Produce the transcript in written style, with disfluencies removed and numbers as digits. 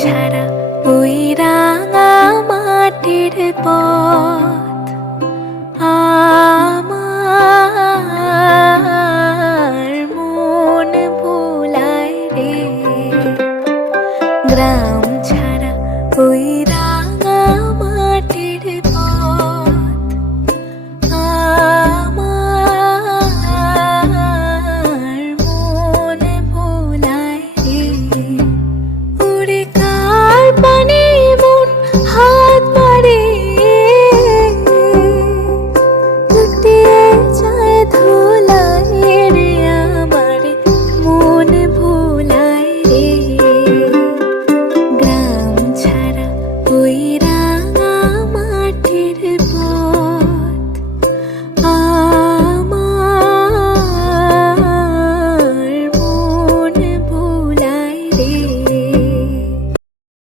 ছাড়া ওই রাঙা মাটির পথ আমার মন ভুলায় রে। গ্রাম ছাড়া ওই রাঙা মাটির পথ আমার মন ভুলায় রে। উড়ে কার পানে